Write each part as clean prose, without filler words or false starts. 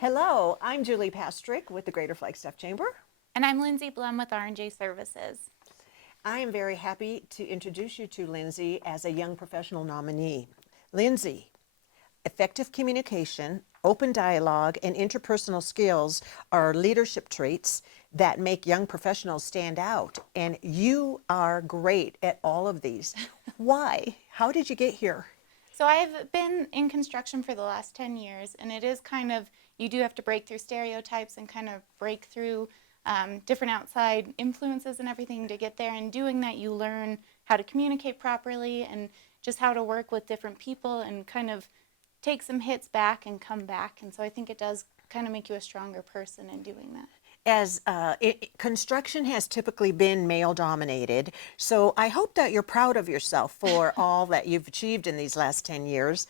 Hello, I'm Julie Pastrick with the Greater Flagstaff Chamber. And I'm Lindsey Blum with R&J Services. I am very happy to introduce you to Lindsey as a young professional nominee. Lindsey, effective communication, open dialogue, and interpersonal skills are leadership traits that make young professionals stand out. And you are great at all of these. Why? How did you get here? So I've been in construction for the last 10 years, and it is kind of, you do have to break through stereotypes and kind of break through different outside influences and everything to get there. And doing that, you learn how to communicate properly and just how to work with different people and kind of take some hits back and come back. And so I think it does kind of make you a stronger person in doing that. As construction has typically been male dominated, so I hope that you're proud of yourself for all that you've achieved in these last 10 years.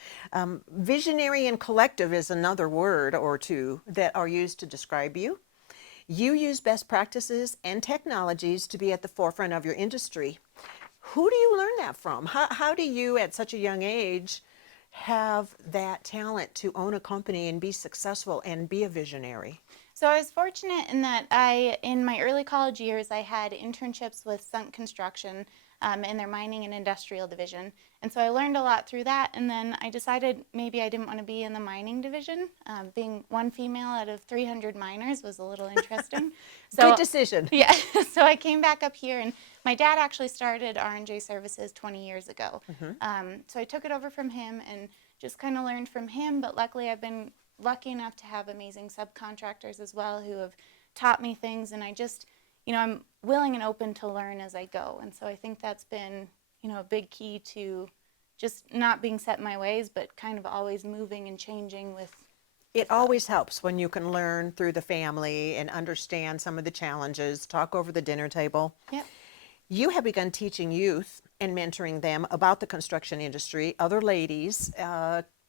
Visionary and collective is another word or two that are used to describe you. You use best practices and technologies to be at the forefront of your industry. Who do you learn that from? How do you, at such a young age, have that talent to own a company and be successful and be a visionary? So I was fortunate in that in my early college years, I had internships with Sunk Construction in their mining and industrial division. And so I learned a lot through that. And then I decided maybe I didn't want to be in the mining division. Being one female out of 300 miners was a little interesting. Good decision. Yeah. So I came back up here, and my dad actually started R&J Services 20 years ago. So I took it over from him and just kind of learned from him. But luckily, I've been lucky enough to have amazing subcontractors as well who have taught me things, and I just, I'm willing and open to learn as I go. And so I think that's been, a big key to just not being set in my ways, but kind of always moving and changing with. It always helps when you can learn through the family and understand some of the challenges, talk over the dinner table. Yep. You have begun teaching youth and mentoring them about the construction industry, other ladies,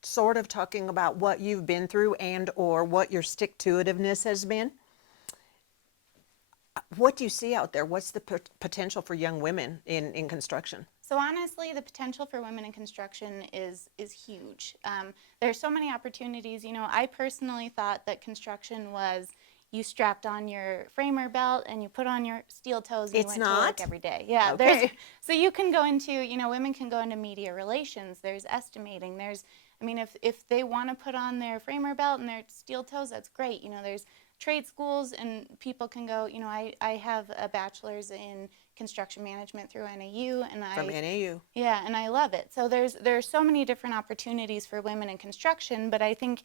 sort of talking about what you've been through and or what your stick-to-itiveness has been. What do you see out there? What's the potential for young women in construction? So honestly, the potential for women in construction is huge. There's so many opportunities. I personally thought that construction was you strapped on your framer belt and you put on your steel toes and you went to work every day. Yeah. Okay. So you can go into, women can go into media relations. There's estimating. If they want to put on their framer belt and their steel toes, that's great. There's trade schools and people can go, I have a bachelor's in construction management through NAU. From NAU. Yeah, and I love it. So there's so many different opportunities for women in construction, but I think,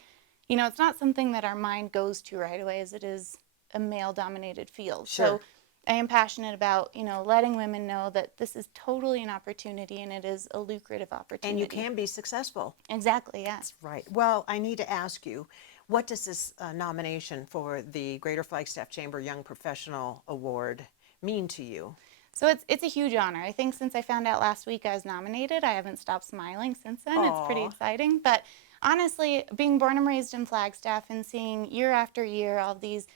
it's not something that our mind goes to right away as it is a male-dominated field. Sure. So I am passionate about, letting women know that this is totally an opportunity and it is a lucrative opportunity. And you can be successful. Exactly, yeah. That's right. Well, I need to ask you, what does this nomination for the Greater Flagstaff Chamber Young Professional Award mean to you? So it's a huge honor. I think since I found out last week I was nominated, I haven't stopped smiling since then. Aww. It's pretty exciting. But honestly, being born and raised in Flagstaff and seeing year after year all these,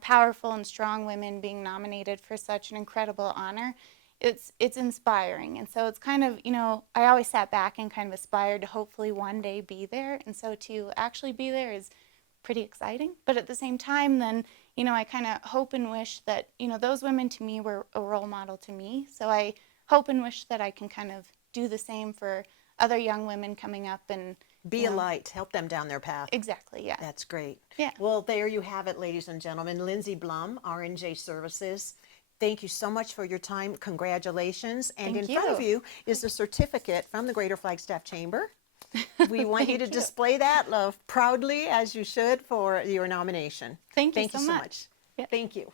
powerful and strong women being nominated for such an incredible honor, it's inspiring. And so it's kind of, I always sat back and kind of aspired to hopefully one day be there. And so to actually be there is pretty exciting. But at the same time, then, I kind of hope and wish that, those women to me were a role model to me. So I hope and wish that I can kind of do the same for other young women coming up and be a light, help them down their path. Exactly, yeah. That's great. Yeah. Well, there you have it, ladies and gentlemen. Lindsey Blum, R&J Services. Thank you so much for your time. Congratulations. And Thank in front of you is a certificate from the Greater Flagstaff Chamber. We want you to display that proudly, as you should, for your nomination. Thank you so much. Yeah. Thank you.